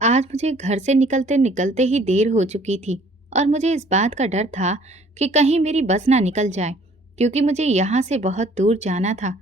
आज मुझे घर से निकलते निकलते ही देर हो चुकी थी और मुझे इस बात का डर था कि कहीं मेरी बस ना निकल जाए, क्योंकि मुझे यहाँ से बहुत दूर जाना था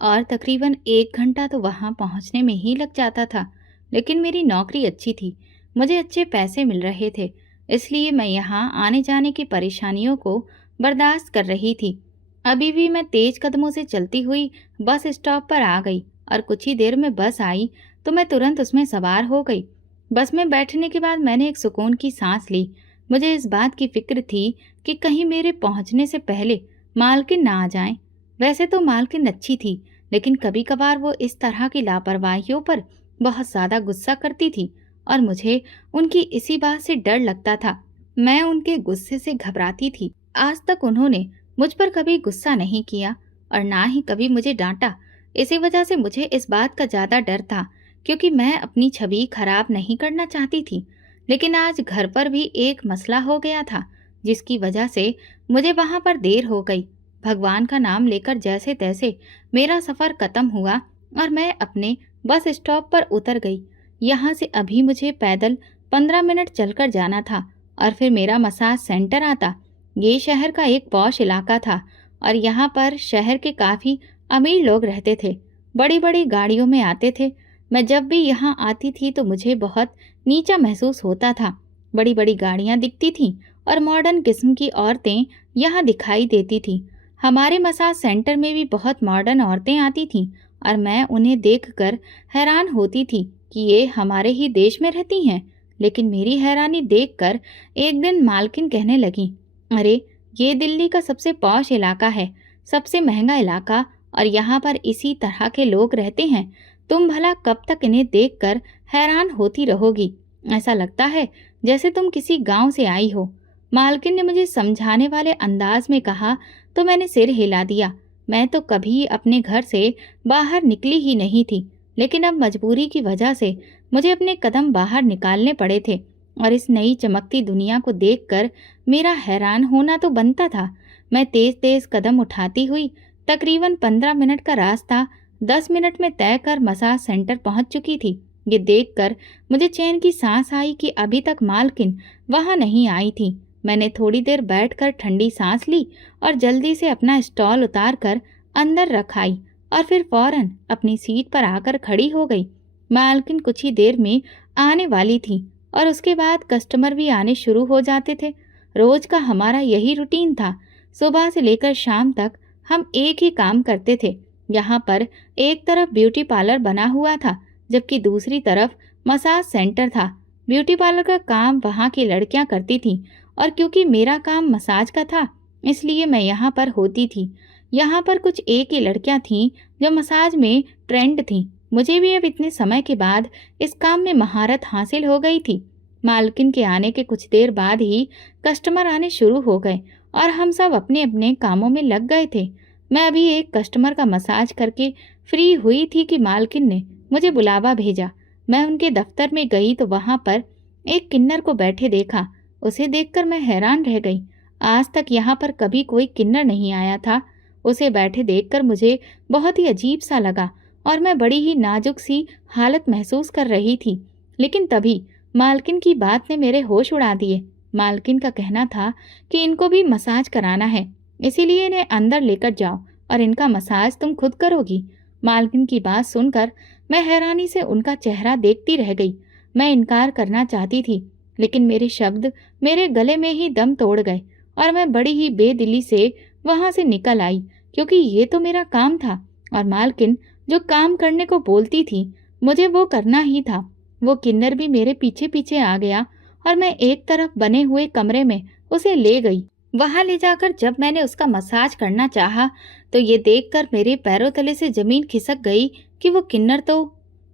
और तकरीबन 1 घंटा तो वहाँ पहुँचने में ही लग जाता था। लेकिन मेरी नौकरी अच्छी थी, मुझे अच्छे पैसे मिल रहे थे, इसलिए मैं यहाँ आने जाने की परेशानियों को बर्दाश्त कर रही थी। अभी भी मैं तेज कदमों से चलती हुई बस स्टॉप पर आ गई और कुछ ही देर में बस आई तो मैं तुरंत उसमें सवार हो गई। बस में बैठने के बाद मैंने एक सुकून की सांस ली। मुझे इस बात की फिक्र थी कि कहीं मेरे पहुंचने से पहले मालकिन ना आ जाएं। वैसे तो मालकिन अच्छी थी, लेकिन कभी कभार वो इस तरह की लापरवाहियों पर बहुत ज़्यादा गुस्सा करती थी और मुझे उनकी इसी बात से डर लगता था। मैं उनके गुस्से से घबराती थी। आज तक उन्होंने मुझ पर कभी गुस्सा नहीं किया और ना ही कभी मुझे डांटा। इसी वजह से मुझे इस बात का ज़्यादा डर था, क्योंकि मैं अपनी छवि खराब नहीं करना चाहती थी। लेकिन आज घर पर भी एक मसला हो गया था, जिसकी वजह से मुझे वहां पर देर हो गई। भगवान का नाम लेकर जैसे तैसे मेरा सफ़र ख़त्म हुआ और मैं अपने बस स्टॉप पर उतर गई। यहाँ से अभी मुझे पैदल 15 मिनट चलकर जाना था और फिर मेरा मसाज सेंटर आता। ये शहर का एक पॉश इलाका था और यहाँ पर शहर के काफ़ी अमीर लोग रहते थे, बड़ी बड़ी गाड़ियों में आते थे। मैं जब भी यहाँ आती थी तो मुझे बहुत नीचा महसूस होता था। बड़ी बड़ी गाड़ियाँ दिखती थीं और मॉडर्न किस्म की औरतें यहाँ दिखाई देती थीं। हमारे मसाज सेंटर में भी बहुत मॉडर्न औरतें आती थीं और मैं उन्हें देखकर हैरान होती थी कि ये हमारे ही देश में रहती हैं। लेकिन मेरी हैरानी देखकर एक दिन मालकिन कहने लगी, अरे, ये दिल्ली का सबसे पॉश इलाका है, सबसे महंगा इलाका, और यहाँ पर इसी तरह के लोग रहते हैं। तुम भला कब तक इन्हें देखकर हैरान होती रहोगी? ऐसा लगता है जैसे तुम किसी गांव से आई हो। मालकिन ने मुझे समझाने वाले अंदाज में कहा तो मैंने सिर हिला दिया। मैं तो कभी अपने घर से बाहर निकली ही नहीं थी, लेकिन अब मजबूरी की वजह से मुझे अपने कदम बाहर निकालने पड़े थे और इस नई चमकती दुनिया को देखकर मेरा हैरान होना तो बनता था। मैं तेज तेज कदम उठाती हुई तकरीबन 15 मिनट का रास्ता 10 मिनट में तय कर मसाज सेंटर पहुंच चुकी थी। ये देखकर मुझे चैन की सांस आई कि अभी तक मालकिन वहां नहीं आई थी। मैंने थोड़ी देर बैठकर ठंडी सांस ली और जल्दी से अपना स्टॉल उतार कर अंदर रखाई और फिर फौरन अपनी सीट पर आकर खड़ी हो गई। मालकिन कुछ ही देर में आने वाली थी और उसके बाद कस्टमर भी आने शुरू हो जाते थे। रोज का हमारा यही रूटीन था। सुबह से लेकर शाम तक हम एक ही काम करते थे। यहाँ पर एक तरफ ब्यूटी पार्लर बना हुआ था, जबकि दूसरी तरफ मसाज सेंटर था। ब्यूटी पार्लर का काम वहाँ की लड़कियाँ करती थीं और क्योंकि मेरा काम मसाज का था, इसलिए मैं यहाँ पर होती थी। यहाँ पर कुछ एक ही लड़कियाँ थीं जो मसाज में ट्रेंड थीं। मुझे भी अब इतने समय के बाद इस काम में महारत हासिल हो गई थी। मालकिन के आने के कुछ देर बाद ही कस्टमर आने शुरू हो गए और हम सब अपने अपने कामों में लग गए थे। मैं अभी एक कस्टमर का मसाज करके फ्री हुई थी कि मालकिन ने मुझे बुलावा भेजा। मैं उनके दफ्तर में गई तो वहां पर एक किन्नर को बैठे देखा। उसे देखकर मैं हैरान रह गई। आज तक यहाँ पर कभी कोई किन्नर नहीं आया था। उसे बैठे देखकर मुझे बहुत ही अजीब सा लगा और मैं बड़ी ही नाजुक सी हालत महसूस कर रही थी। लेकिन तभी मालकिन की बात ने मेरे होश उड़ा दिए। मालकिन का कहना था कि इनको भी मसाज कराना है, इसीलिए इन्हें अंदर लेकर जाओ और इनका मसाज तुम खुद करोगी। मालकिन की बात सुनकर मैं हैरानी से उनका चेहरा देखती रह गई। मैं इनकार करना चाहती थी, लेकिन मेरे शब्द मेरे गले में ही दम तोड़ गए और मैं बड़ी ही बेदिली से वहां से निकल आई, क्योंकि ये तो मेरा काम था और मालकिन जो काम करने को बोलती थी मुझे वो करना ही था। वो किन्नर भी मेरे पीछे पीछे आ गया और मैं एक तरफ बने हुए कमरे में उसे ले गई। वहां ले जाकर जब मैंने उसका मसाज करना चाहा तो ये देखकर मेरे पैरों तले से जमीन खिसक गई कि वो किन्नर तो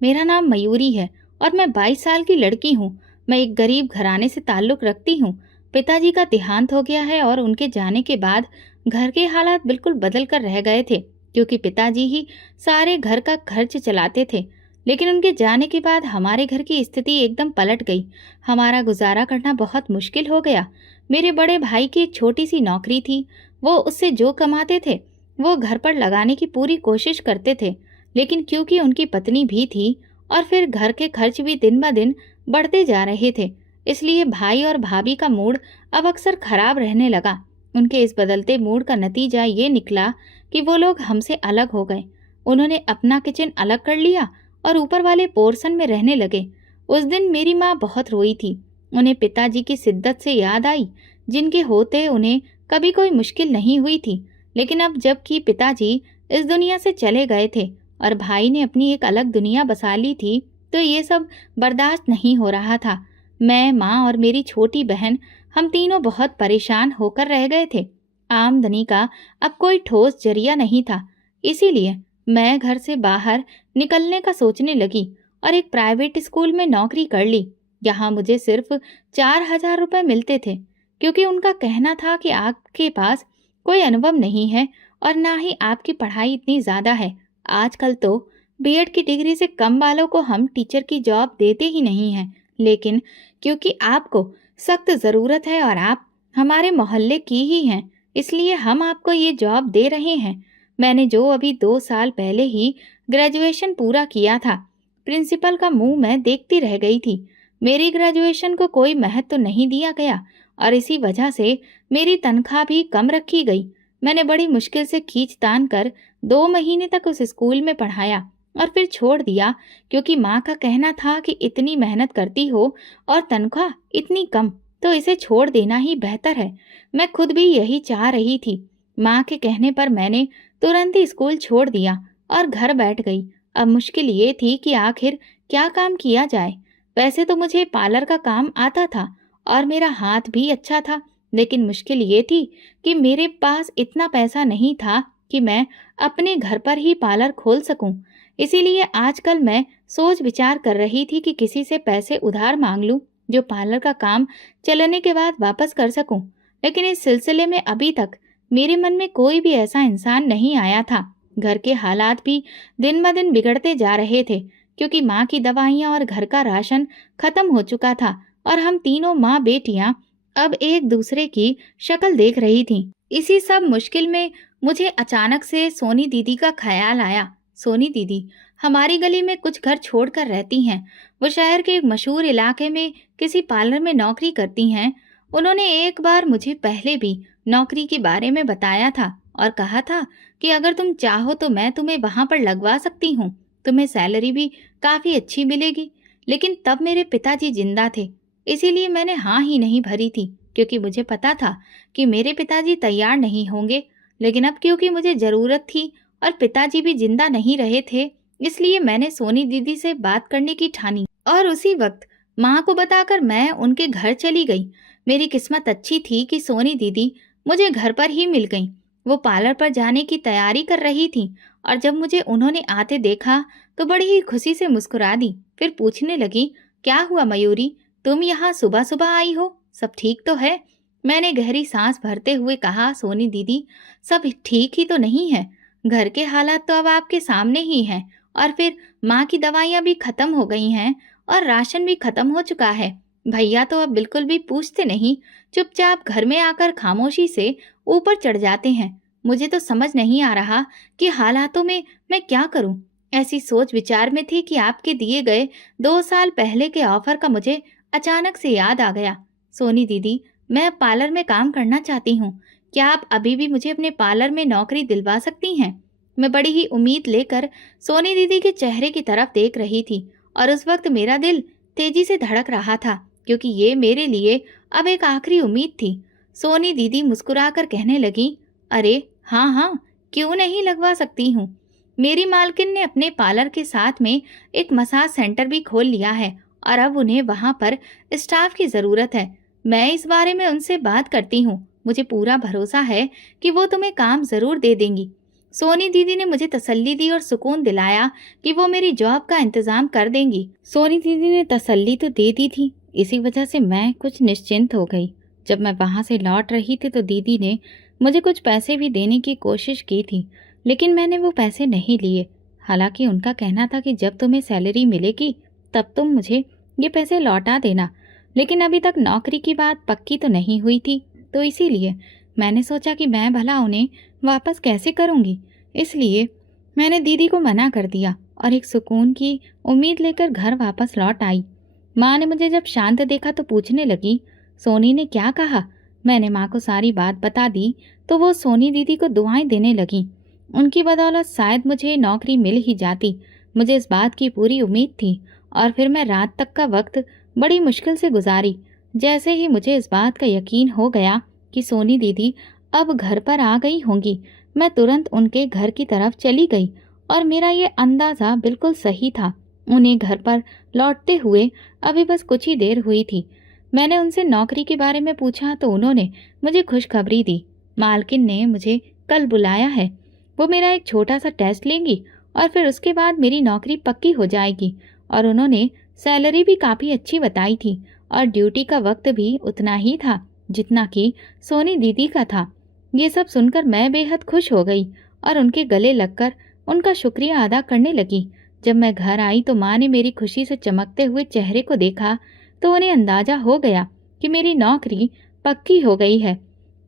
मेरा नाम मयूरी है और मैं 22 साल की लड़की हूँ। मैं एक गरीब घराने से ताल्लुक रखती हूँ। पिताजी का देहांत हो गया है और उनके जाने के बाद घर के हालात बिल्कुल बदल कर रह गए थे, क्योंकि पिताजी ही सारे घर का खर्च चलाते थे। लेकिन उनके जाने के बाद हमारे घर की स्थिति एकदम पलट गई। हमारा गुजारा करना बहुत मुश्किल हो गया। मेरे बड़े भाई की एक छोटी सी नौकरी थी। वो उससे जो कमाते थे वो घर पर लगाने की पूरी कोशिश करते थे, लेकिन क्योंकि उनकी पत्नी भी थी और फिर घर के खर्च भी दिन ब दिन बढ़ते जा रहे थे, इसलिए भाई और भाभी का मूड अब अक्सर खराब रहने लगा। उनके इस बदलते मूड का नतीजा ये निकला कि वो लोग हमसे अलग हो गए। उन्होंने अपना किचन अलग कर लिया और ऊपर वाले पोर्शन में रहने लगे। उस दिन मेरी माँ बहुत रोई थी। उन्हें पिताजी की शिद्दत से याद आई, जिनके होते उन्हें कभी कोई मुश्किल नहीं हुई थी। लेकिन अब जबकि पिताजी इस दुनिया से चले गए थे और भाई ने अपनी एक अलग दुनिया बसा ली थी, तो ये सब बर्दाश्त नहीं हो रहा था। मैं, माँ और मेरी छोटी बहन, हम तीनों बहुत परेशान होकर रह गए थे। आमदनी का अब कोई ठोस जरिया नहीं था, इसीलिए मैं घर से बाहर निकलने का सोचने लगी और एक प्राइवेट स्कूल में नौकरी कर ली। यहाँ मुझे सिर्फ 4,000 रुपये मिलते थे, क्योंकि उनका कहना था कि आपके पास कोई अनुभव नहीं है और ना ही आपकी पढ़ाई इतनी ज़्यादा है। आजकल तो बीएड की डिग्री से कम वालों को हम टीचर की जॉब देते ही नहीं हैं, लेकिन क्योंकि आपको सख्त ज़रूरत है और आप हमारे मोहल्ले की ही हैं, इसलिए हम आपको ये जॉब दे रहे हैं। मैंने जो अभी 2 साल पहले ही ग्रेजुएशन पूरा किया था, प्रिंसिपल का मुंह मैं देखती रह गई थी। मेरी ग्रेजुएशन को कोई महत्व नहीं दिया गया और इसी वजह से मेरी तनख्वाह भी कम रखी गई। मैंने बड़ी मुश्किल से खींच-तान कर 2 महीने तक उस स्कूल में पढ़ाया और फिर छोड़ दिया, क्योंकि माँ का कहना था कि इतनी मेहनत करती हो और तनख्वाह इतनी कम, तो इसे छोड़ देना ही बेहतर है। मैं खुद भी यही चाह रही थी। माँ के कहने पर मैंने तुरंत ही स्कूल छोड़ दिया और घर बैठ गई। अब मुश्किल ये थी कि आखिर क्या काम किया जाए। वैसे तो मुझे पार्लर का काम आता था और मेरा हाथ भी अच्छा था, लेकिन मुश्किल ये थी कि मेरे पास इतना पैसा नहीं था कि मैं अपने घर पर ही पार्लर खोल सकूं। इसीलिए आजकल मैं सोच विचार कर रही थी कि किसी से पैसे उधार मांग लूं, जो पार्लर का काम चलने के बाद वापस कर सकूं। लेकिन इस सिलसिले में अभी तक मेरे मन में कोई भी ऐसा इंसान नहीं आया था। घर के हालात भी दिन ब दिन बिगड़ते जा रहे थे, क्योंकि माँ की दवाइयाँ और घर का राशन खत्म हो चुका था और हम तीनों माँ बेटियाँ अब एक दूसरे की शक्ल देख रही थीं। इसी सब मुश्किल में मुझे अचानक से सोनी दीदी का ख्याल आया। सोनी दीदी हमारी गली में कुछ घर छोड़कर रहती हैं। वो शहर के एक मशहूर इलाके में किसी पार्लर में नौकरी करती हैं। उन्होंने एक बार मुझे पहले भी नौकरी के बारे में बताया था और कहा था कि अगर तुम चाहो तो मैं तुम्हें वहाँ पर लगवा सकती हूँ। तुम्हें सैलरी भी काफ़ी अच्छी मिलेगी। लेकिन तब मेरे पिताजी जिंदा थे, इसीलिए मैंने हाँ ही नहीं भरी थी, क्योंकि मुझे पता था कि मेरे पिताजी तैयार नहीं होंगे। लेकिन अब क्योंकि मुझे ज़रूरत थी और पिताजी भी जिंदा नहीं रहे थे, इसलिए मैंने सोनी दीदी से बात करने की ठानी और उसी वक्त माँ को बताकर मैं उनके घर चली गई। मेरी किस्मत अच्छी थी कि सोनी दीदी मुझे घर पर ही मिल गईं। वो पार्लर पर जाने की तैयारी कर रही थी और जब मुझे उन्होंने आते देखा तो बड़ी ही खुशी से मुस्कुरा दी। फिर पूछने लगी, क्या हुआ मयूरी, तुम यहाँ सुबह सुबह आई हो, सब ठीक तो है? मैंने गहरी सांस भरते हुए कहा, सोनी दीदी सब ठीक ही तो नहीं है। घर के हालात तो अब आपके सामने ही हैं और फिर माँ की दवाइयाँ भी खत्म हो गई हैं और राशन भी खत्म हो चुका है। भैया तो अब बिल्कुल भी पूछते नहीं, चुपचाप घर में आकर खामोशी से ऊपर चढ़ जाते हैं। मुझे तो समझ नहीं आ रहा कि हालातों में मैं क्या करूं। ऐसी सोच विचार में थी कि आपके दिए गए 2 साल पहले के ऑफर का मुझे अचानक से याद आ गया। सोनी दीदी, मैं अब पार्लर में काम करना चाहती हूँ। क्या आप अभी भी मुझे अपने पार्लर में नौकरी दिलवा सकती हैं? मैं बड़ी ही उम्मीद लेकर सोनी दीदी के चेहरे की तरफ देख रही थी और उस वक्त मेरा दिल तेजी से धड़क रहा था, क्योंकि ये मेरे लिए अब एक आखिरी उम्मीद थी। सोनी दीदी मुस्कुराकर कहने लगी, अरे हाँ हाँ, क्यों नहीं लगवा सकती हूँ। मेरी मालकिन ने अपने पार्लर के साथ में एक मसाज सेंटर भी खोल लिया है और अब उन्हें वहाँ पर स्टाफ की ज़रूरत है। मैं इस बारे में उनसे बात करती हूँ। मुझे पूरा भरोसा है कि वो तुम्हें काम ज़रूर दे देंगी। सोनी दीदी ने मुझे तसल्ली दी और सुकून दिलाया कि वो मेरी जॉब का इंतज़ाम कर देंगी। सोनी दीदी ने तसल्ली तो दे दी थी, इसी वजह से मैं कुछ निश्चिंत हो गई। जब मैं वहाँ से लौट रही थी तो दीदी ने मुझे कुछ पैसे भी देने की कोशिश की थी, लेकिन मैंने वो पैसे नहीं लिए। हालांकि उनका कहना था कि जब तुम्हें सैलरी मिलेगी तब तुम मुझे ये पैसे लौटा देना, लेकिन अभी तक नौकरी की बात पक्की तो नहीं हुई थी, तो इसीलिए मैंने सोचा कि मैं भला उन्हें वापस कैसे करूँगी। इसलिए मैंने दीदी को मना कर दिया और एक सुकून की उम्मीद लेकर घर वापस लौट आई। माँ ने मुझे जब शांत देखा तो पूछने लगी, सोनी ने क्या कहा? मैंने माँ को सारी बात बता दी तो वो सोनी दीदी को दुआएं देने लगी। उनकी बदौलत शायद मुझे नौकरी मिल ही जाती। मुझे इस बात की पूरी उम्मीद थी। और फिर मैं रात तक का वक्त बड़ी मुश्किल से गुजारी। जैसे ही मुझे इस बात का यकीन हो गया कि सोनी दीदी अब घर पर आ गई होंगी, मैं तुरंत उनके घर की तरफ चली गई। और मेरा ये अंदाज़ा बिल्कुल सही था। उन्हें घर पर लौटते हुए अभी बस कुछ ही देर हुई थी। मैंने उनसे नौकरी के बारे में पूछा तो उन्होंने मुझे खुशखबरी दी। मालकिन ने मुझे कल बुलाया है। वो मेरा एक छोटा सा टेस्ट लेंगी और फिर उसके बाद मेरी नौकरी पक्की हो जाएगी। और उन्होंने सैलरी भी काफ़ी अच्छी बताई थी और ड्यूटी का वक्त भी उतना ही था जितना कि सोनी दीदी का था। ये सब सुनकर मैं बेहद खुश हो गई और उनके गले लगकर उनका शुक्रिया अदा करने लगी। जब मैं घर आई तो माँ ने मेरी खुशी से चमकते हुए चेहरे को देखा तो उन्हें अंदाजा हो गया कि मेरी नौकरी पक्की हो गई है।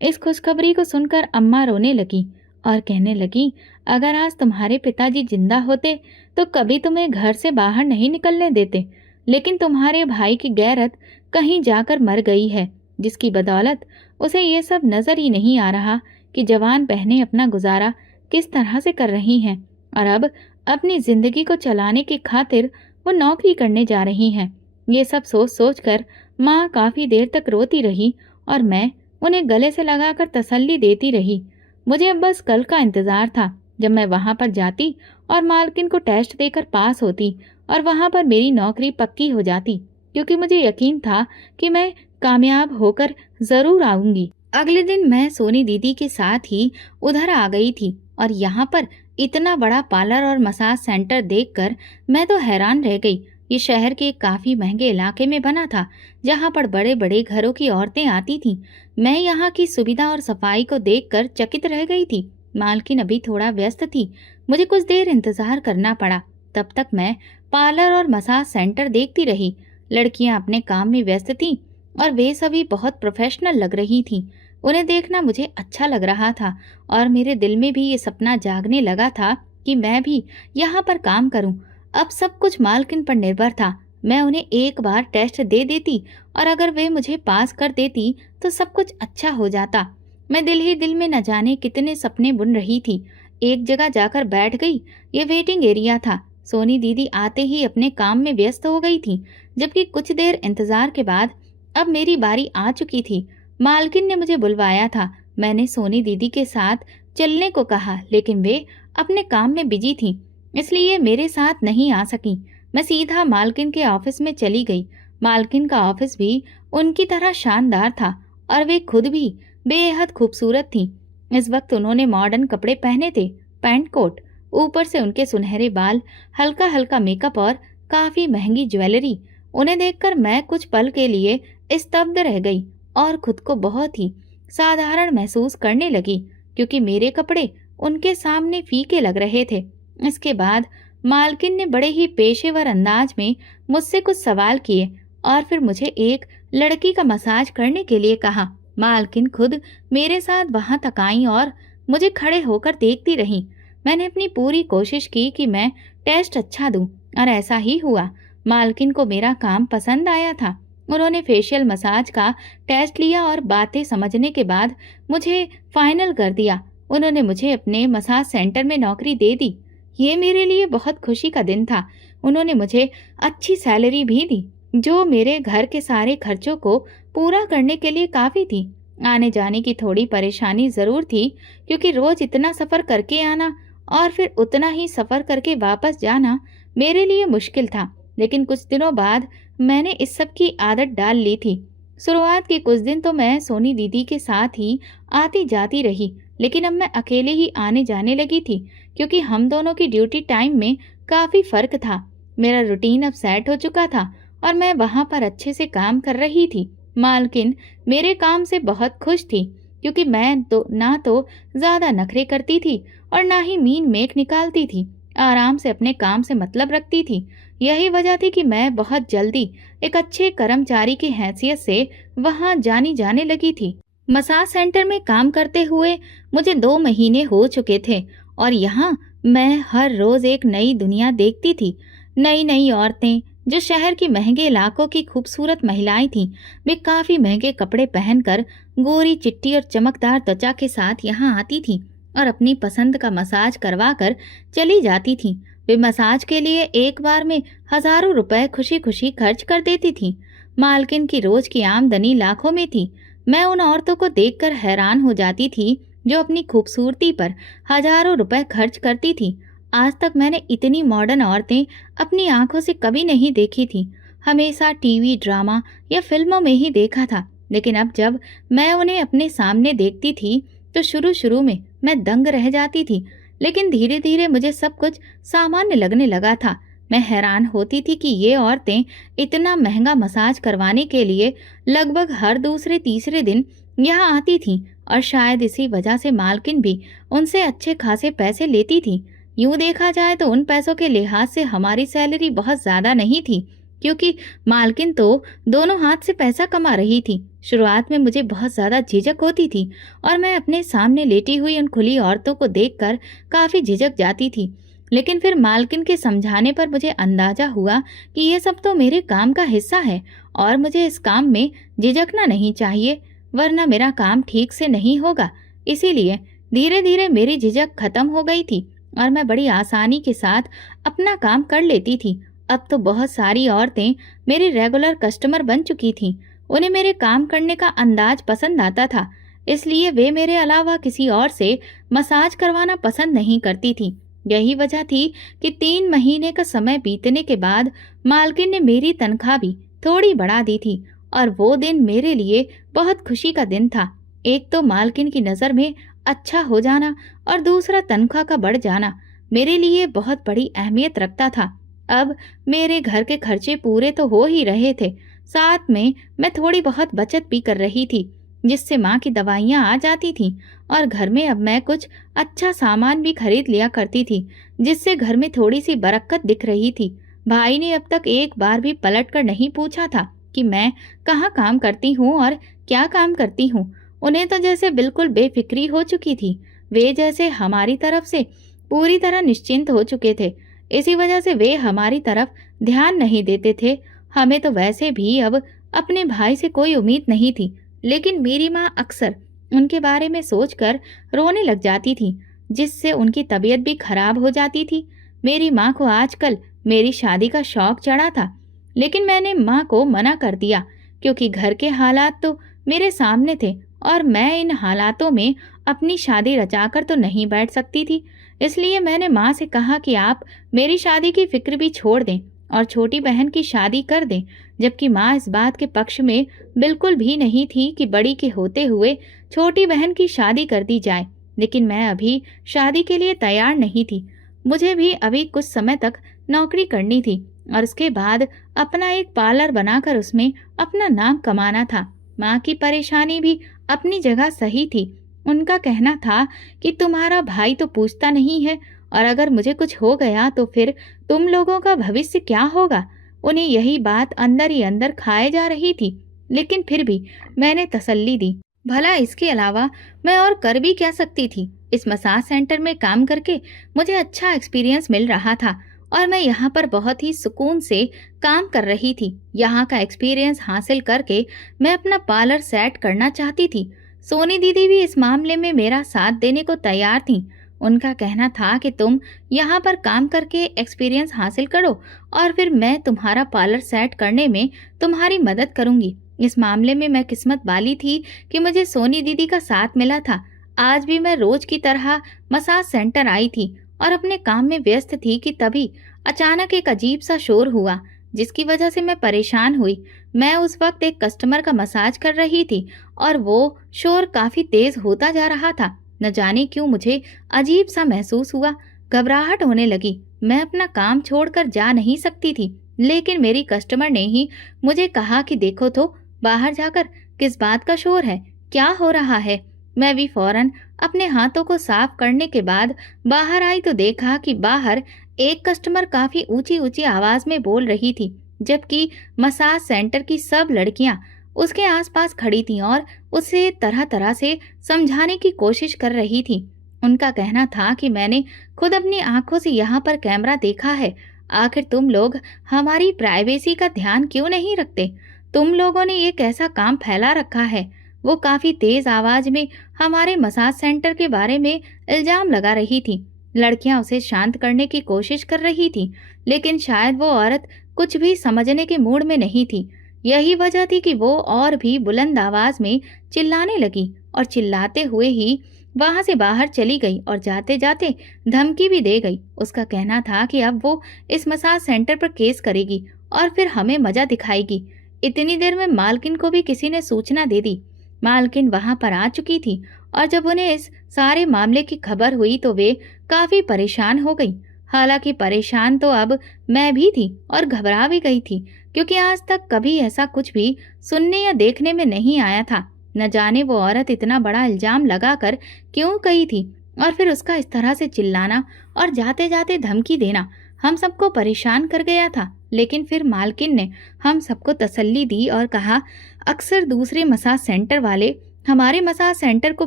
इस खुशखबरी को सुनकर अम्मा रोने लगी और कहने लगी, अगर आज तुम्हारे पिताजी जिंदा होते तो कभी तुम्हें घर से बाहर नहीं निकलने देते, लेकिन तुम्हारे भाई की गैरत कहीं जाकर मर गई है, जिसकी बदौलत उसे ये सब नजर ही नहीं आ रहा कि जवान बहनें अपना गुजारा किस तरह से कर रही हैं और अब अपनी जिंदगी को चलाने की खातिर वो नौकरी करने जा रही हैं। ये सब सोच सोच कर माँ काफ़ी देर तक रोती रही और मैं उन्हें गले से लगाकर तसल्ली देती रही। मुझे अब बस कल का इंतज़ार था जब मैं वहाँ पर जाती और मालकिन को टेस्ट देकर पास होती और वहाँ पर मेरी नौकरी पक्की हो जाती, क्योंकि मुझे यकीन था कि मैं कामयाब होकर ज़रूर आऊँगी। अगले दिन मैं सोनी दीदी के साथ ही उधर आ गई थी और यहाँ पर इतना बड़ा पार्लर और मसाज सेंटर देखकर मैं तो हैरान रह गई। ये शहर के एक काफ़ी महंगे इलाके में बना था जहाँ पर बड़े बड़े घरों की औरतें आती थीं। मैं यहाँ की सुविधा और सफाई को देखकर चकित रह गई थी। मालकिन अभी थोड़ा व्यस्त थी, मुझे कुछ देर इंतज़ार करना पड़ा। तब तक मैं पार्लर और मसाज सेंटर देखती रही। लड़कियाँ अपने काम में व्यस्त थीं और वे सभी बहुत प्रोफेशनल लग रही थीं। उन्हें देखना मुझे अच्छा लग रहा था और मेरे दिल में भी ये सपना जागने लगा था कि मैं भी यहाँ पर काम करूँ। अब सब कुछ मालकिन पर निर्भर था। मैं उन्हें एक बार टेस्ट दे देती और अगर वे मुझे पास कर देती तो सब कुछ अच्छा हो जाता। मैं दिल ही दिल में न जाने कितने सपने बुन रही थी। एक जगह जाकर बैठ गई। ये वेटिंग एरिया था। सोनी दीदी आते ही अपने काम में व्यस्त हो गई थी, जबकि कुछ देर इंतजार के बाद अब मेरी बारी आ चुकी थी। मालकिन ने मुझे बुलवाया था। मैंने सोनी दीदी के साथ चलने को कहा, लेकिन वे अपने काम में बिजी थीं, इसलिए मेरे साथ नहीं आ सकी। मैं सीधा मालकिन के ऑफिस में चली गई। मालकिन का ऑफिस भी उनकी तरह शानदार था और वे खुद भी बेहद खूबसूरत थीं। इस वक्त उन्होंने मॉडर्न कपड़े पहने थे, पैंट कोट, ऊपर से उनके सुनहरे बाल, हल्का हल्का मेकअप और काफ़ी महंगी ज्वेलरी। उन्हें देखकर मैं कुछ पल के लिए स्तब्ध रह गई और खुद को बहुत ही साधारण महसूस करने लगी, क्योंकि मेरे कपड़े उनके सामने फीके लग रहे थे। इसके बाद मालकिन ने बड़े ही पेशेवर अंदाज में मुझसे कुछ सवाल किए और फिर मुझे एक लड़की का मसाज करने के लिए कहा। मालकिन खुद मेरे साथ वहां तक आई और मुझे खड़े होकर देखती रही। मैंने अपनी पूरी कोशिश की कि मैं टेस्ट अच्छा दूं और ऐसा ही हुआ। मालकिन को मेरा काम पसंद आया था। उन्होंने फेशियल मसाज का टेस्ट लिया और बातें समझने के बाद मुझे फाइनल कर दिया। उन्होंने मुझे अपने मसाज सेंटर में नौकरी दे दी। ये मेरे लिए बहुत खुशी का दिन था। उन्होंने मुझे अच्छी सैलरी भी दी, जो मेरे घर के सारे खर्चों को पूरा करने के लिए काफ़ी थी। आने जाने की थोड़ी परेशानी ज़रूर थी, क्योंकि रोज़ इतना सफ़र करके आना और फिर उतना ही सफ़र करके वापस जाना मेरे लिए मुश्किल था। लेकिन कुछ दिनों बाद मैंने इस सब की आदत डाल ली थी। शुरुआत के कुछ दिन तो मैं सोनी दीदी के साथ ही आती जाती रही, लेकिन अब मैं अकेले ही आने जाने लगी थी, क्योंकि हम दोनों की ड्यूटी टाइम में काफ़ी फ़र्क था। मेरा रूटीन अब सेट हो चुका था और मैं वहाँ पर अच्छे से काम कर रही थी। मालकिन मेरे काम से बहुत खुश थी, क्योंकि मैं तो ना तो ज़्यादा नखरे करती थी और ना ही मीन मेख निकालती थी। आराम से अपने काम से मतलब रखती थी। यही वजह थी कि मैं बहुत जल्दी एक अच्छे कर्मचारी की हैसियत से वहाँ जानी जाने लगी थी। मसाज सेंटर में काम करते हुए मुझे 2 महीने हो चुके थे और यहाँ मैं हर रोज़ एक नई दुनिया देखती थी। नई नई औरतें जो शहर की महंगे इलाकों की खूबसूरत महिलाएं थीं, वे काफी महंगे कपड़े पहनकर गोरी चिट्टी और चमकदार त्वचा के साथ यहाँ आती थीं और अपनी पसंद का मसाज करवा कर चली जाती थीं। वे मसाज के लिए एक बार में हजारों रुपए खुशी खुशी खर्च कर देती थीं। मालकिन की रोज की आमदनी लाखों में थी। मैं उन औरतों को देखकर हैरान हो जाती थी जो अपनी खूबसूरती पर हजारों रुपए खर्च करती थी। आज तक मैंने इतनी मॉडर्न औरतें अपनी आंखों से कभी नहीं देखी थी। हमेशा टीवी ड्रामा या फिल्मों में ही देखा था, लेकिन अब जब मैं उन्हें अपने सामने देखती थी तो शुरू शुरू में मैं दंग रह जाती थी, लेकिन धीरे धीरे मुझे सब कुछ सामान्य लगने लगा था। मैं हैरान होती थी कि ये औरतें इतना महंगा मसाज करवाने के लिए लगभग हर दूसरे तीसरे दिन यहाँ आती थीं और शायद इसी वजह से मालकिन भी उनसे अच्छे खासे पैसे लेती थी। यूं देखा जाए तो उन पैसों के लिहाज से हमारी सैलरी बहुत ज़्यादा नहीं थी, क्योंकि मालकिन तो दोनों हाथ से पैसा कमा रही थी। शुरुआत में मुझे बहुत ज़्यादा झिझक होती थी और मैं अपने सामने लेटी हुई उन खुली औरतों को देखकर काफ़ी झिझक जाती थी, लेकिन फिर मालकिन के समझाने पर मुझे अंदाजा हुआ कि ये सब तो मेरे काम का हिस्सा है और मुझे इस काम में झिझकना नहीं चाहिए, वरना मेरा काम ठीक से नहीं होगा। इसीलिए धीरे धीरे मेरी झिझक खत्म हो गई थी और मैं बड़ी आसानी के साथ अपना काम कर लेती थी। अब तो बहुत सारी औरतें मेरी रेगुलर कस्टमर बन चुकी थीं। उन्हें मेरे काम करने का अंदाज पसंद आता था, इसलिए वे मेरे अलावा किसी और से मसाज करवाना पसंद नहीं करती थीं। यही वजह थी कि 3 महीने का समय बीतने के बाद मालकिन ने मेरी तनख्वाह भी थोड़ी बढ़ा दी थी और वो दिन मेरे लिए बहुत खुशी का दिन था। एक तो मालकिन की नज़र में अच्छा हो जाना और दूसरा तनख्वाह का बढ़ जाना मेरे लिए बहुत बड़ी अहमियत रखता था। अब मेरे घर के खर्चे पूरे तो हो ही रहे थे, साथ में मैं थोड़ी बहुत बचत भी कर रही थी, जिससे माँ की दवाइयाँ आ जाती थीं और घर में अब मैं कुछ अच्छा सामान भी खरीद लिया करती थी, जिससे घर में थोड़ी सी बरकत दिख रही थी। भाई ने अब तक एक बार भी पलट कर नहीं पूछा था कि मैं कहाँ काम करती हूँ और क्या काम करती हूँ। उन्हें तो जैसे बिल्कुल बेफिक्री हो चुकी थी। वे जैसे हमारी तरफ से पूरी तरह निश्चिंत हो चुके थे। इसी वजह से वे हमारी तरफ ध्यान नहीं देते थे। हमें तो वैसे भी अब अपने भाई से कोई उम्मीद नहीं थी, लेकिन मेरी माँ अक्सर उनके बारे में सोचकर रोने लग जाती थी, जिससे उनकी तबीयत भी खराब हो जाती थी। मेरी माँ को आजकल मेरी शादी का शौक चढ़ा था, लेकिन मैंने माँ को मना कर दिया, क्योंकि घर के हालात तो मेरे सामने थे और मैं इन हालातों में अपनी शादी रचाकर तो नहीं बैठ सकती थी। इसलिए मैंने माँ से कहा कि आप मेरी शादी की फिक्र भी छोड़ दें और छोटी बहन की शादी कर दें, जबकि माँ इस बात के पक्ष में बिल्कुल भी नहीं थी कि बड़ी के होते हुए छोटी बहन की शादी कर दी जाए। लेकिन मैं अभी शादी के लिए तैयार नहीं थी। मुझे भी अभी कुछ समय तक नौकरी करनी थी और उसके बाद अपना एक पार्लर बनाकर उसमें अपना नाम कमाना था। माँ की परेशानी भी अपनी जगह सही थी। उनका कहना था कि तुम्हारा भाई तो पूछता नहीं है और अगर मुझे कुछ हो गया तो फिर तुम लोगों का भविष्य क्या होगा। उन्हें यही बात अंदर ही अंदर खाए जा रही थी, लेकिन फिर भी मैंने तसल्ली दी। भला इसके अलावा मैं और कर भी क्या सकती थी। इस मसाज सेंटर में काम करके मुझे अच्छा एक्सपीरियंस मिल रहा था और मैं यहाँ पर बहुत ही सुकून से काम कर रही थी। यहाँ का एक्सपीरियंस हासिल करके मैं अपना पार्लर सेट करना चाहती थी। सोनी दीदी भी इस मामले में मेरा साथ देने को तैयार थी। उनका कहना था कि तुम यहाँ पर काम करके एक्सपीरियंस हासिल करो और फिर मैं तुम्हारा पार्लर सेट करने में तुम्हारी मदद करूँगी। इस मामले में मैं किस्मत वाली थी कि मुझे सोनी दीदी का साथ मिला था। आज भी मैं रोज की तरह मसाज सेंटर आई थी और अपने काम में व्यस्त थी कि तभी अचानक एक अजीब सा शोर हुआ, जिसकी वजह से मैं परेशान हुई। मैं उस वक्त एक कस्टमर का मसाज कर रही थी और वो शोर काफ़ी तेज़ होता जा रहा था। न जाने क्यों मुझे अजीब सा महसूस हुआ, घबराहट होने लगी। मैं अपना काम छोड़कर जा नहीं सकती थी, लेकिन मेरी कस्टमर ने ही मुझे कहा कि देखो तो बाहर जाकर किस बात का शोर है, क्या हो रहा है। मैं भी फौरन अपने हाथों को साफ करने के बाद बाहर आई तो देखा कि बाहर एक कस्टमर काफ़ी ऊंची ऊंची आवाज़ में बोल रही थी, जबकि मसाज सेंटर की सब लड़कियां उसके आसपास खड़ी थीं और उसे तरह तरह से समझाने की कोशिश कर रही थी। उनका कहना था कि मैंने खुद अपनी आंखों से यहाँ पर कैमरा देखा है आखिर तुम लोग हमारी प्राइवेसी का ध्यान क्यों नहीं रखते? तुम लोगों ने ये कैसा काम फैला रखा है? वो काफी तेज आवाज में हमारे मसाज सेंटर के बारे में इल्जाम लगा रही थी। लड़कियां उसे शांत करने की कोशिश कर रही थी, लेकिन शायद वो औरत कुछ भी समझने के मूड में नहीं थी। यही वजह थी कि वो और भी बुलंद आवाज में चिल्लाने लगी और चिल्लाते हुए ही वहां से बाहर चली गई और जाते जाते धमकी भी दे गई। उसका कहना था कि अब वो इस मसाज सेंटर पर केस करेगी और फिर हमें मजा दिखाएगी। इतनी देर में मालकिन को भी किसी ने सूचना दे दी। मालकिन वहां पर आ चुकी थी और जब उन्हें इस सारे मामले की खबर हुई तो वे काफी परेशान हो गई। हालांकि परेशान तो अब मैं भी थी और घबरा भी गई थी, क्योंकि आज तक कभी ऐसा कुछ भी सुनने या देखने में नहीं आया था। न जाने वो औरत इतना बड़ा इल्जाम लगाकर क्यों गई थी, और फिर उसका इस तरह से चिल्लाना और जाते जाते धमकी देना हम सबको परेशान कर गया था। लेकिन फिर मालकिन ने हम सबको तसल्ली दी और कहा, अक्सर दूसरे मसाज सेंटर वाले हमारे मसाज सेंटर को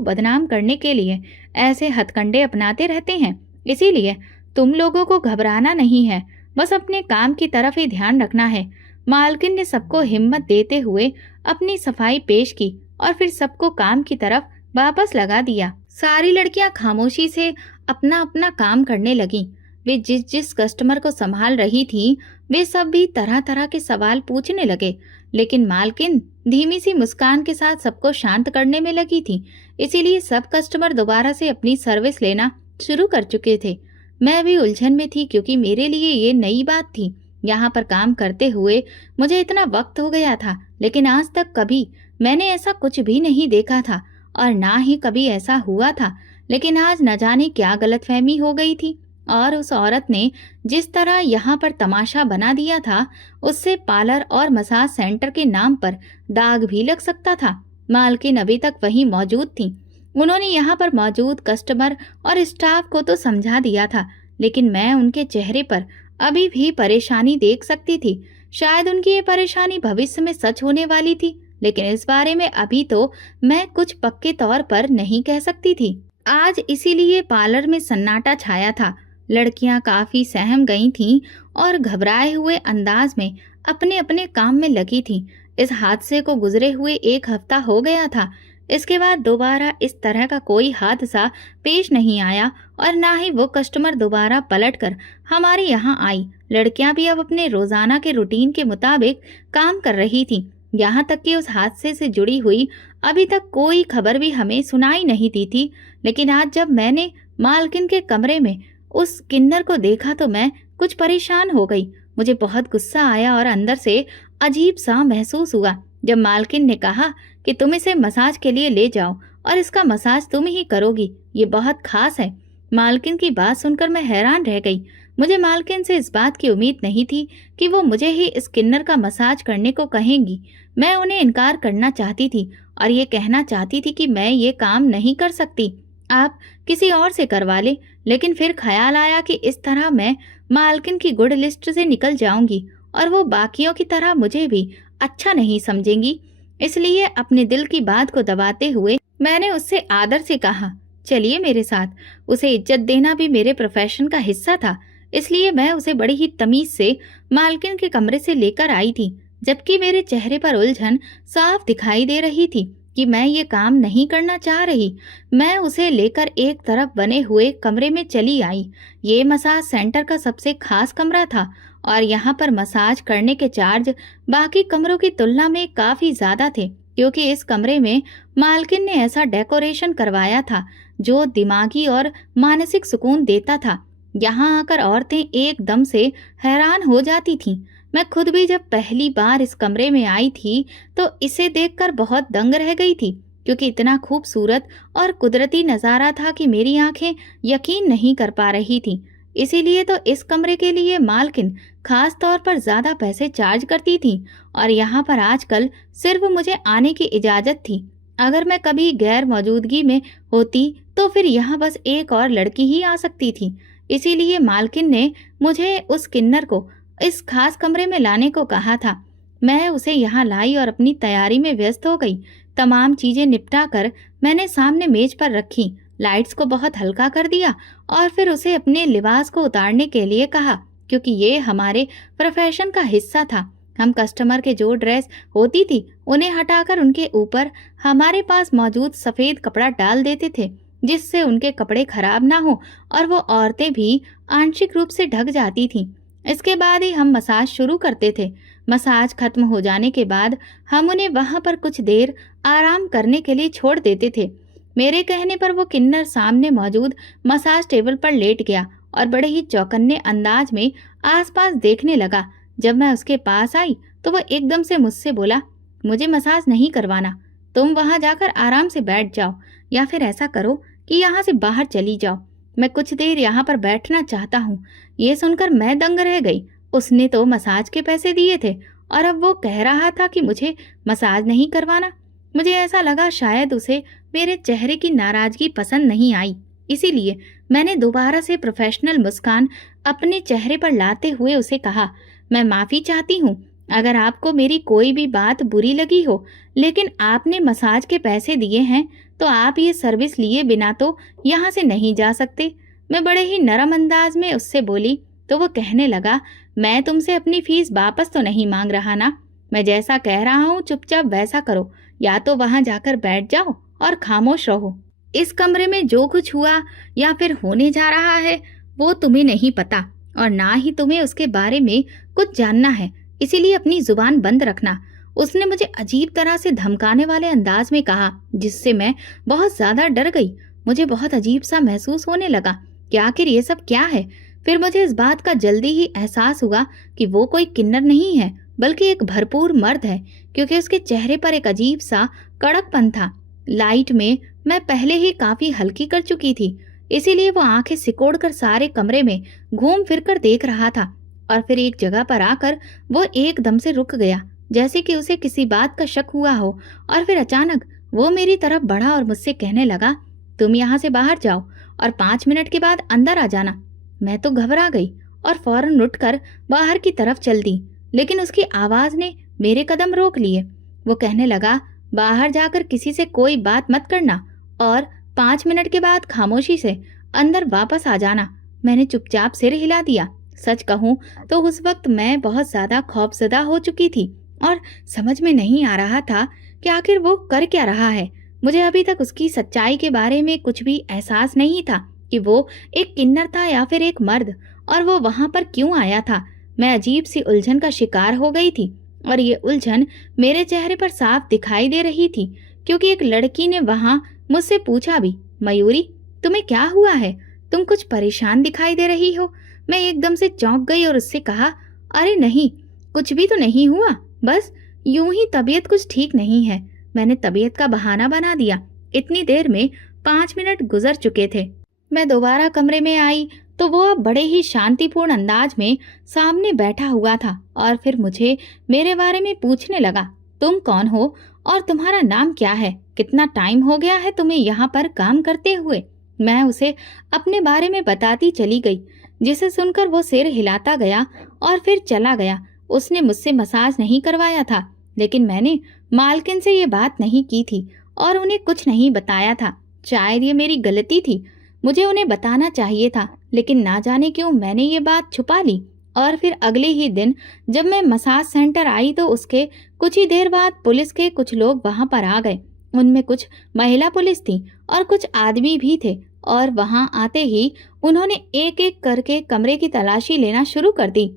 बदनाम करने के लिए ऐसे हथकंडे अपनाते रहते हैं, इसीलिए तुम लोगों को घबराना नहीं है, बस अपने काम की तरफ ही ध्यान रखना है। मालकिन ने सबको हिम्मत देते हुए अपनी सफाई पेश की और फिर सबको काम की तरफ वापस लगा दिया। सारी लड़कियां खामोशी से अपना अपना काम करने लगीं। वे जिस जिस कस्टमर को संभाल रही थीं, वे सब भी तरह तरह के सवाल पूछने लगे, लेकिन मालकिन धीमी सी मुस्कान के साथ सबको शांत करने में लगी थी। इसीलिए सब कस्टमर दोबारा से अपनी सर्विस लेना शुरू कर चुके थे। मैं भी उलझन में थी, क्योंकि मेरे लिए ये नई बात थी। यहाँ पर काम करते हुए मुझे इतना वक्त हो गया था, लेकिन आज तक कभी मैंने ऐसा कुछ भी नहीं देखा था और ना ही कभी ऐसा हुआ था। लेकिन आज न जाने क्या गलतफहमी हो गई थी और उस औरत ने जिस तरह यहाँ पर तमाशा बना दिया था, उससे पार्लर और मसाज सेंटर के नाम पर दाग भी लग सकता था। मालकिन अभी तक वहीं मौजूद थी। उन्होंने यहाँ पर मौजूद कस्टमर और स्टाफ को तो समझा दिया था, लेकिन मैं उनके चेहरे पर अभी भी परेशानी देख सकती थी। शायद उनकी ये परेशानी भविष्य में सच होने वाली थी, लेकिन इस बारे में अभी तो मैं कुछ पक्के तौर पर नहीं कह सकती थी। आज इसीलिए पार्लर में सन्नाटा छाया था। लड़कियां काफी सहम गई थीं और घबराए हुए अंदाज में अपने अपने काम में लगी थीं। इस हादसे को गुजरे हुए 1 हफ्ता हो गया था। इसके बाद दोबारा इस तरह का कोई हादसा पेश नहीं आया और ना ही वो कस्टमर दोबारा पलटकर हमारे यहाँ आई। लड़कियां भी अब अपने रोजाना के रूटीन के मुताबिक काम कर रही थीं। यहाँ तक कि उस हादसे से जुड़ी हुई अभी तक कोई खबर भी हमें सुनाई नहीं दी थी। लेकिन आज जब मैंने मालकिन के कमरे में उस किन्नर को देखा तो मैं कुछ परेशान हो गई। मुझे बहुत गुस्सा आया और अंदर से अजीब सा महसूस हुआ जब मालकिन ने कहा कि तुम इसे मसाज के लिए ले जाओ और इसका मसाज तुम ही करोगी, ये बहुत खास है। मालकिन की बात सुनकर मैं हैरान रह गई। मुझे मालकिन से इस बात की उम्मीद नहीं थी कि वो मुझे ही इस किन्नर का मसाज करने को कहेंगी। मैं उन्हें इनकार करना चाहती थी और ये कहना चाहती थी कि मैं ये काम नहीं कर सकती, आप किसी और से करवा ले। लेकिन फिर ख्याल आया कि इस तरह मैं मालकिन की गुड लिस्ट से निकल जाऊंगी और वो बाकियों की तरह मुझे भी अच्छा नहीं समझेंगी। इसलिए अपने दिल की बात को दबाते हुए मैंने उससे आदर से कहा, चलिए मेरे साथ। उसे इज्जत देना भी मेरे प्रोफेशन का हिस्सा था, इसलिए मैं उसे बड़ी ही तमीज से मालकिन के कमरे से लेकर आई थी, जबकि मेरे चेहरे पर उलझन साफ दिखाई दे रही थी कि मैं ये काम नहीं करना चाह रही। मैं उसे लेकर एक तरफ बने हुए कमरे में चली आई। ये मसाज सेंटर का सबसे खास कमरा था और यहाँ पर मसाज करने के चार्ज बाकी कमरों की तुलना में काफी ज्यादा थे, क्योंकि इस कमरे में मालकिन ने ऐसा डेकोरेशन करवाया था जो दिमागी और मानसिक सुकून देता था। यहाँ आकर औरतें एकदम से हैरान हो जाती थीं। मैं खुद भी जब पहली बार इस कमरे में आई थी तो इसे देखकर बहुत दंग रह गई थी, क्योंकि इतना खूबसूरत और कुदरती नज़ारा था कि मेरी आंखें यकीन नहीं कर पा रही थी। इसीलिए तो इस कमरे के लिए मालकिन खास तौर पर ज़्यादा पैसे चार्ज करती थी और यहाँ पर आजकल सिर्फ मुझे आने की इजाज़त थी। अगर मैं कभी गैर मौजूदगी में होती तो फिर यहाँ बस एक और लड़की ही आ सकती थी। इसीलिए मालकिन ने मुझे उस किन्नर को इस खास कमरे में लाने को कहा था। मैं उसे यहाँ लाई और अपनी तैयारी में व्यस्त हो गई। तमाम चीजें निपटा कर मैंने सामने मेज पर रखी, लाइट्स को बहुत हल्का कर दिया और फिर उसे अपने लिबास को उतारने के लिए कहा। क्योंकि ये हमारे प्रोफेशन का हिस्सा था। हम कस्टमर के जो ड्रेस होती थी उन्हें हटाकर उनके ऊपर हमारे पास मौजूद सफ़ेद कपड़ा डाल देते थे, जिससे उनके कपड़े खराब ना हो और वो औरतें भी आंशिक रूप से ढक जाती थीं। इसके बाद ही हम मसाज शुरू करते थे। मसाज खत्म हो जाने के बाद हम उन्हें वहां पर कुछ देर आराम करने के लिए छोड़ देते थे। मेरे कहने पर वो किन्नर सामने मौजूद मसाज टेबल पर लेट गया और बड़े ही चौकन्ने अंदाज में आसपास देखने लगा। जब मैं उसके पास आई तो वह एकदम से मुझसे बोला, मुझे मसाज नहीं करवाना, तुम वहां जाकर आराम से बैठ जाओ, या फिर ऐसा करो कि यहाँ से बाहर चली जाओ। मैं कुछ देर यहाँ पर बैठना चाहता हूँ। ये सुनकर मैं दंग रह गई। उसने तो मसाज के पैसे दिए थे और अब वो कह रहा था कि मुझे मसाज नहीं करवाना। मुझे ऐसा लगा शायद उसे मेरे चेहरे की नाराजगी पसंद नहीं आई, इसीलिए मैंने दोबारा से प्रोफेशनल मुस्कान अपने चेहरे पर लाते हुए उसे कहा, मैं माफ़ी चाहती हूँ अगर आपको मेरी कोई भी बात बुरी लगी हो, लेकिन आपने मसाज के पैसे दिए हैं तो आप ये सर्विस लिए बिना तो यहाँ से नहीं जा सकते। मैं बड़े ही नरम अंदाज में उससे बोली तो वो कहने लगा, मैं तुमसे अपनी फीस वापस तो नहीं मांग रहा ना। मैं जैसा कह रहा हूँ चुपचाप वैसा करो, या तो वहां जाकर बैठ जाओ और खामोश रहो। इस कमरे में जो कुछ हुआ या फिर होने जा रहा है वो तुम्हें नहीं पता और ना ही तुम्हें उसके बारे में कुछ जानना है, इसीलिए अपनी जुबान बंद रखना। उसने मुझे अजीब तरह से धमकाने वाले अंदाज में कहा, जिससे मैं बहुत ज्यादा डर गई। मुझे बहुत अजीब सा महसूस होने लगा कि आखिर ये सब क्या है। फिर मुझे इस बात का जल्दी ही एहसास हुआ कि वो कोई किन्नर नहीं है बल्कि एक भरपूर मर्द है, क्योंकि उसके चेहरे पर एक अजीब सा कड़कपन था। लाइट में मैं पहले ही काफी हल्की कर चुकी थी, इसीलिए वो आंखें सिकोड़कर सारे कमरे में घूम फिर कर देख रहा था और फिर एक जगह पर आकर वो एकदम से रुक गया, जैसे कि उसे किसी बात का शक हुआ हो। और फिर अचानक वो मेरी तरफ बढ़ा और मुझसे कहने लगा, तुम यहाँ से बाहर जाओ और 5 मिनट के बाद अंदर आ जाना। मैं तो घबरा गई और फौरन उठकर बाहर की तरफ चल दी, लेकिन उसकी आवाज ने मेरे कदम रोक लिए। वो कहने लगा, बाहर जाकर किसी से कोई बात मत करना और 5 मिनट के बाद खामोशी से अंदर वापस आ जाना। मैंने चुपचाप सिर हिला दिया। सच कहूं तो उस वक्त मैं बहुत ज्यादा खौफजदा हो चुकी थी और समझ में नहीं आ रहा था कि आखिर वो कर क्या रहा है। मुझे अभी तक उसकी सच्चाई के बारे में कुछ भी एहसास नहीं था कि वो एक किन्नर था या फिर एक मर्द, और वो वहां पर क्यों आया था। मैं अजीब सी उलझन का शिकार हो गई थी और ये उलझन मेरे चेहरे पर साफ दिखाई दे रही थी, क्योंकि एक लड़की ने वहां मुझसे पूछा भी, मयूरी तुम्हें क्या हुआ है, तुम कुछ परेशान दिखाई दे रही हो। मैं एकदम से चौंक गई और उससे कहा, अरे नहीं, कुछ भी तो नहीं हुआ, बस यूं ही तबीयत कुछ ठीक नहीं है। मैंने तबीयत का बहाना बना दिया। इतनी देर में 5 मिनट गुजर चुके थे। मैं दोबारा कमरे में आई तो वो अब बड़े ही शांतिपूर्ण अंदाज में सामने बैठा हुआ था और फिर मुझे मेरे बारे में पूछने लगा, तुम कौन हो और तुम्हारा नाम क्या है, कितना टाइम हो गया है तुम्हें यहाँ पर काम करते हुए। मैं उसे अपने बारे में बताती चली गई, जिसे सुनकर वो सिर हिलाता गया और फिर चला गया। उसने मुझसे मसाज नहीं करवाया था, लेकिन मैंने मालकिन से ये बात नहीं की थी और उन्हें कुछ नहीं बताया था। शायद ये मेरी गलती थी, मुझे उन्हें बताना चाहिए था, लेकिन ना जाने क्यों मैंने ये बात छुपा ली। और फिर अगले ही दिन जब मैं मसाज सेंटर आई तो उसके कुछ ही देर बाद पुलिस के कुछ लोग वहां पर आ गए। उनमें कुछ महिला पुलिस थी और कुछ आदमी भी थे, और वहां आते ही उन्होंने एक एक करके कमरे की तलाशी लेना शुरू कर दी।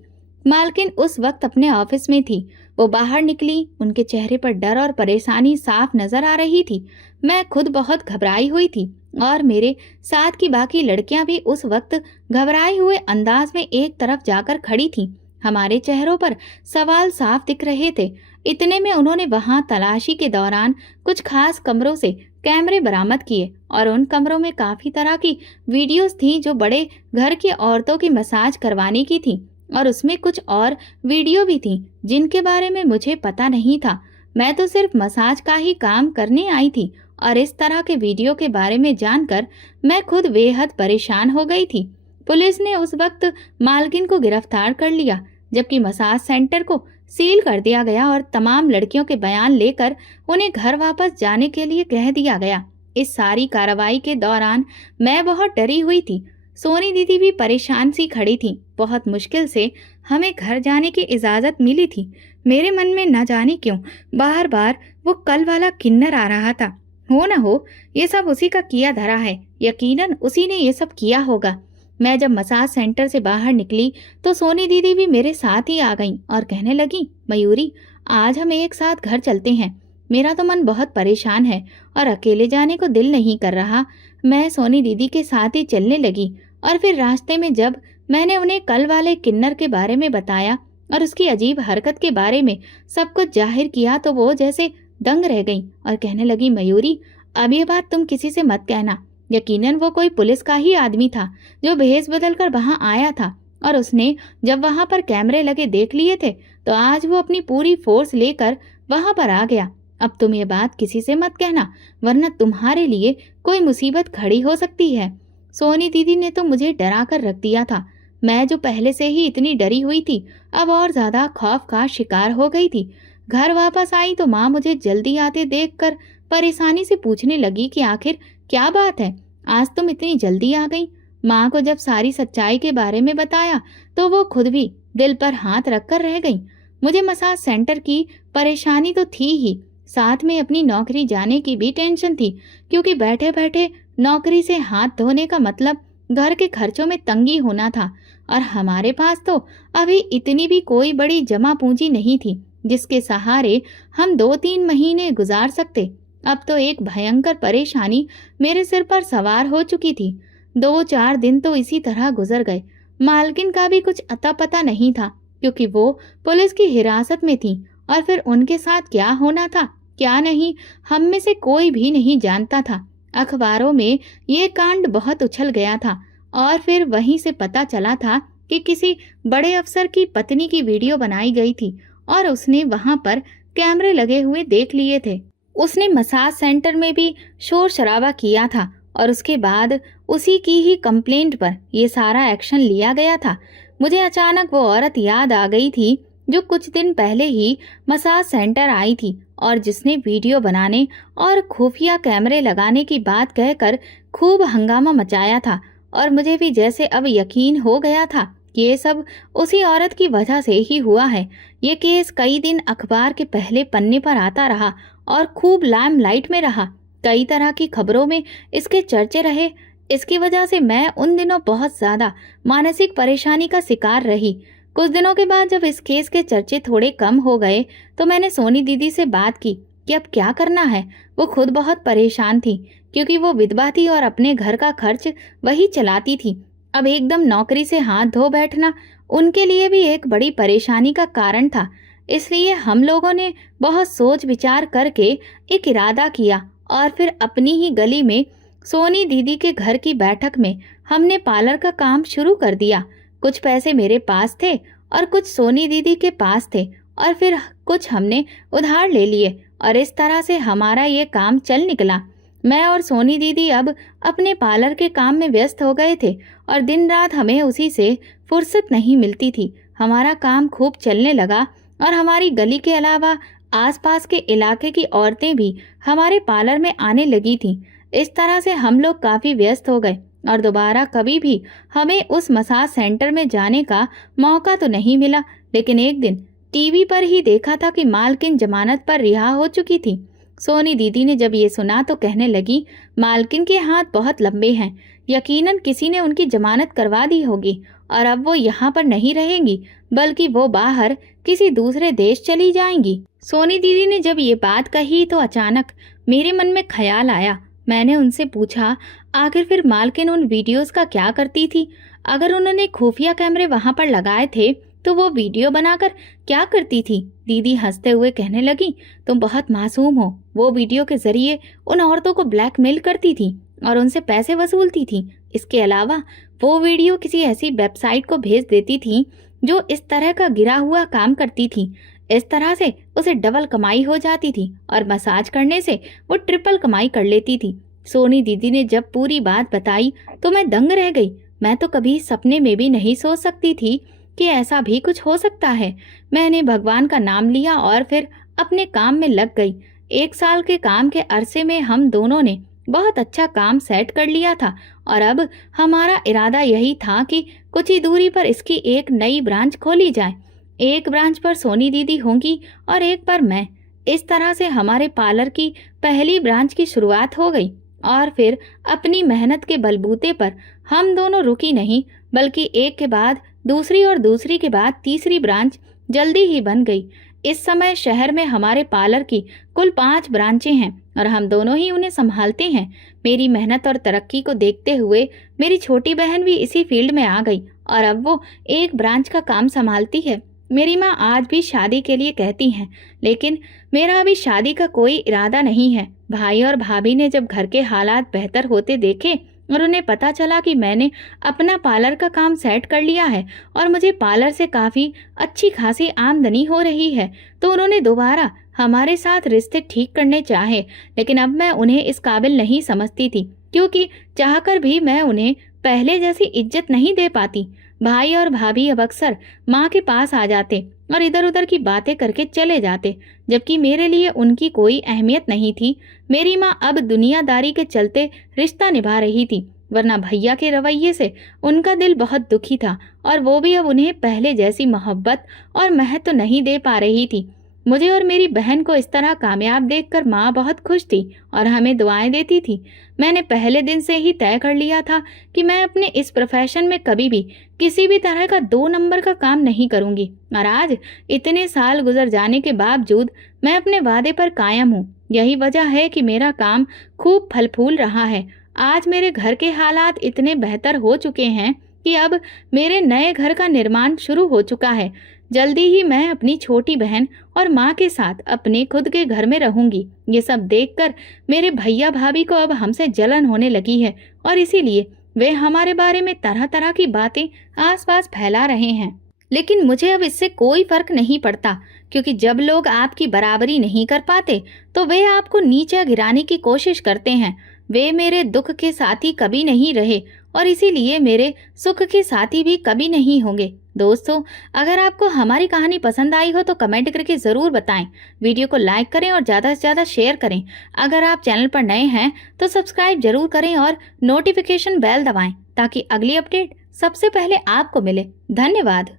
मालकिन उस वक्त अपने ऑफिस में थी। वो बाहर निकली, उनके चेहरे पर डर और परेशानी साफ नजर आ रही थी। मैं खुद बहुत घबराई हुई थी और मेरे साथ की बाकी लड़कियां भी उस वक्त घबराए हुए अंदाज में एक तरफ जाकर खड़ी थीं। हमारे चेहरों पर सवाल साफ दिख रहे थे। इतने में उन्होंने वहां तलाशी के दौरान कुछ खास कमरों से कैमरे बरामद किए और उन कमरों में काफी तरह की वीडियोस थी जो बड़े घर की औरतों की मसाज करवाने की थी, और उसमें कुछ और वीडियो भी थी जिनके बारे में मुझे पता नहीं था। मैं तो सिर्फ मसाज का ही काम करने आई थी और इस तरह के वीडियो के बारे में जानकर मैं खुद बेहद परेशान हो गई थी। पुलिस ने उस वक्त मालकिन को गिरफ्तार कर लिया, जबकि मसाज सेंटर को सील कर दिया गया और तमाम लड़कियों के बयान लेकर उन्हें घर वापस जाने के लिए कह दिया गया। इस सारी कार्रवाई के दौरान मैं बहुत डरी हुई थी। सोनी दीदी भी परेशान सी खड़ी थी। बहुत मुश्किल से हमें घर जाने की इजाज़त मिली थी। मेरे मन में न जाने क्यों बार बार वो कल वाला किन्नर आ रहा था। हो न हो ये सब उसी का किया धरा है, यकीनन उसी ने ये सब किया होगा। मैं जब मसाज सेंटर से बाहर निकली तो सोनी दीदी भी मेरे साथ ही आ गईं और कहने लगी, मयूरी आज हम एक साथ घर चलते हैं। मेरा तो मन बहुत परेशान है और अकेले जाने को दिल नहीं कर रहा। मैं सोनी दीदी के साथ ही चलने लगी और फिर रास्ते में जब मैंने उन्हें कल वाले किन्नर के बारे में बताया और उसकी अजीब हरकत के बारे में सब कुछ जाहिर किया तो वो जैसे दंग रह गई और कहने लगी, मयूरी अब ये बात तुम किसी से मत कहना। यकीनन वो कोई पुलिस का ही आदमी था जो भेस बदल कर वहां आया था और उसने जब वहां पर कैमरे लगे देख लिए थे तो आज वो अपनी पूरी फोर्स लेकर वहां पर आ गया। अब तुम ये बात किसी से मत कहना वरना तुम्हारे लिए कोई मुसीबत खड़ी हो सकती है। सोनी दीदी ने तो मुझे डरा कर रख दिया था। मैं जो पहले से ही इतनी डरी हुई थी अब और ज्यादा खौफ का शिकार हो गई थी। घर वापस आई तो माँ मुझे जल्दी आते देखकर परेशानी से पूछने लगी कि आखिर क्या बात है, आज तुम इतनी जल्दी आ गई। माँ को जब सारी सच्चाई के बारे में बताया तो वो खुद भी दिल पर हाथ रखकर रह गई। मुझे मसाज सेंटर की परेशानी तो थी ही, साथ में अपनी नौकरी जाने की भी टेंशन थी, क्योंकि बैठे बैठे नौकरी से हाथ धोने का मतलब घर के खर्चों में तंगी होना था और हमारे पास तो अभी इतनी भी कोई बड़ी जमा पूंजी नहीं थी जिसके सहारे हम 2-3 महीने गुजार सकते। अब तो एक भयंकर परेशानी मेरे सिर पर सवार हो चुकी थी। 2-4 दिन तो इसी तरह गुजर गए। मालकिन का भी कुछ अता पता नहीं था क्योंकि वो पुलिस की हिरासत में थी और फिर उनके साथ क्या होना था क्या नहीं हम में से कोई भी नहीं जानता था। अखबारों में ये कांड बहुत उछल गया था और फिर वहीं से पता चला था कि किसी बड़े अफसर की पत्नी की वीडियो बनाई गई थी और उसने वहां पर कैमरे लगे हुए देख लिए थे। उसने मसाज सेंटर में भी शोर शराबा किया था और उसके बाद उसी की ही कंप्लेंट पर यह सारा एक्शन लिया गया था। मुझे अचानक वो औरत याद आ गई थी जो कुछ दिन पहले ही मसाज सेंटर आई थी और जिसने वीडियो बनाने और खुफिया कैमरे लगाने की बात कहकर खूब हंगामा मचाया था। और मुझे भी जैसे अब यकीन हो गया था कि ये सब उसी औरत की वजह से ही हुआ है। ये केस कई दिन अखबार के पहले पन्ने पर आता रहा और खूब लाइमलाइट में रहा। कई तरह की खबरों में इसके चर्चे रहे। इसकी वजह से मैं उन दिनों बहुत ज्यादा मानसिक परेशानी का शिकार रही। कुछ दिनों के बाद जब इस केस के चर्चे थोड़े कम हो गए तो मैंने सोनी दीदी से बात की कि अब क्या करना है। वो खुद बहुत परेशान थी क्योंकि वो विधवा थी और अपने घर का खर्च वही चलाती थी। अब एकदम नौकरी से हाथ धो बैठना उनके लिए भी एक बड़ी परेशानी का कारण था। इसलिए हम लोगों ने बहुत सोच विचार करके एक इरादा किया और फिर अपनी ही गली में सोनी दीदी के घर की बैठक में हमने पार्लर का काम शुरू कर दिया। कुछ पैसे मेरे पास थे और कुछ सोनी दीदी के पास थे और फिर कुछ हमने उधार ले लिए और इस तरह से हमारा ये काम चल निकला। मैं और सोनी दीदी अब अपने पार्लर के काम में व्यस्त हो गए थे और दिन रात हमें उसी से फुर्सत नहीं मिलती थी। हमारा काम खूब चलने लगा और हमारी गली के अलावा आसपास के इलाके की औरतें भी हमारे पार्लर में आने लगी थीं। इस तरह से हम लोग काफ़ी व्यस्त हो गए और दोबारा कभी भी हमें उस मसाज सेंटर में जाने का मौका तो नहीं मिला। लेकिन एक दिन टीवी पर ही देखा था कि मालकिन जमानत पर रिहा हो चुकी थी। सोनी दीदी ने जब ये सुना तो कहने लगी, मालकिन के हाथ बहुत लंबे हैं, यकीनन किसी ने उनकी जमानत करवा दी होगी और अब वो यहाँ पर नहीं रहेंगी बल्कि वो बाहर किसी दूसरे देश चली जाएंगी। सोनी दीदी ने जब ये बात कही तो अचानक मेरे मन में ख्याल आया। मैंने उनसे पूछा, आखिर फिर मालकिन उन वीडियोस का क्या करती थी? अगर उन्होंने खुफिया कैमरे वहां पर लगाए थे तो वो वीडियो बनाकर क्या करती थी? दीदी हंसते हुए कहने लगी, तुम बहुत मासूम हो। वो वीडियो के जरिए उन औरतों को ब्लैकमेल करती थी और उनसे पैसे वसूलती थी। इसके अलावा वो वीडियो किसी ऐसी वेबसाइट को भेज देती थी जो इस तरह का गिरा हुआ काम करती थी। इस तरह से उसे डबल कमाई हो जाती थी और मसाज करने से वो ट्रिपल कमाई कर लेती थी। सोनी दीदी ने जब पूरी बात बताई तो मैं दंग रह गई। मैं तो कभी सपने में भी नहीं सोच सकती थी कि ऐसा भी कुछ हो सकता है। मैंने भगवान का नाम लिया और फिर अपने काम में लग गई। 1 साल के काम के अरसे में हम दोनों ने बहुत अच्छा काम सेट कर लिया था और अब हमारा इरादा यही था कि कुछ ही दूरी पर इसकी एक नई ब्रांच खोली जाए। एक ब्रांच पर सोनी दीदी होंगी और एक पर मैं। इस तरह से हमारे पार्लर की पहली ब्रांच की शुरुआत हो गई और फिर अपनी मेहनत के बलबूते पर हम दोनों रुकी नहीं, बल्कि एक के बाद दूसरी और दूसरी के बाद तीसरी ब्रांच जल्दी ही बन गई। इस समय शहर में हमारे पार्लर की कुल 5 ब्रांचें हैं और हम दोनों ही उन्हें संभालते हैं। मेरी मेहनत और तरक्की को देखते हुए मेरी छोटी बहन भी इसी फील्ड में आ गई और अब वो एक ब्रांच का काम संभालती है। मेरी माँ आज भी शादी के लिए कहती हैं, लेकिन मेरा अभी शादी का कोई इरादा नहीं है। भाई और भाभी ने जब घर के हालात बेहतर होते देखे और उन्हें पता चला कि मैंने अपना पार्लर का काम सेट कर लिया है और मुझे पार्लर से काफ़ी अच्छी खासी आमदनी हो रही है, तो उन्होंने दोबारा हमारे साथ रिश्ते ठीक करने चाहे। लेकिन अब मैं उन्हें इस काबिल नहीं समझती थी, क्योंकि चाहकर भी मैं उन्हें पहले जैसी इज्जत नहीं दे पाती। भाई और भाभी अब अक्सर माँ के पास आ जाते और इधर उधर की बातें करके चले जाते, जबकि मेरे लिए उनकी कोई अहमियत नहीं थी। मेरी माँ अब दुनियादारी के चलते रिश्ता निभा रही थी, वरना भैया के रवैये से उनका दिल बहुत दुखी था और वो भी अब उन्हें पहले जैसी मोहब्बत और महत्व नहीं दे पा रही थी। मुझे और मेरी बहन को इस तरह कामयाब देखकर माँ बहुत खुश थी और हमें दुआएं देती थी। मैंने पहले दिन से ही तय कर लिया था कि मैं अपने इस प्रोफेशन में कभी भी किसी भी तरह का 2 नंबर का काम नहीं करूंगी और आज इतने साल गुजर जाने के बावजूद मैं अपने वादे पर कायम हूँ। यही वजह है कि मेरा काम खूब फल फूल रहा है। आज मेरे घर के हालात इतने बेहतर हो चुके हैं कि अब मेरे नए घर का निर्माण शुरू हो चुका है। जल्दी ही मैं अपनी छोटी बहन और माँ के साथ अपने खुद के घर में रहूंगी। ये सब देखकर मेरे भैया भाभी को अब हमसे जलन होने लगी है और इसीलिए वे हमारे बारे में तरह तरह की बातें आसपास फैला रहे हैं। लेकिन मुझे अब इससे कोई फर्क नहीं पड़ता, क्योंकि जब लोग आपकी बराबरी नहीं कर पाते तो वे आपको नीचे गिराने की कोशिश करते हैं। वे मेरे दुख के साथी कभी नहीं रहे और इसीलिए मेरे सुख के साथी भी कभी नहीं होंगे। दोस्तों, अगर आपको हमारी कहानी पसंद आई हो तो कमेंट करके ज़रूर बताएं। वीडियो को लाइक करें और ज़्यादा से ज़्यादा शेयर करें। अगर आप चैनल पर नए हैं तो सब्सक्राइब जरूर करें और नोटिफिकेशन बेल दबाएं ताकि अगली अपडेट सबसे पहले आपको मिले। धन्यवाद।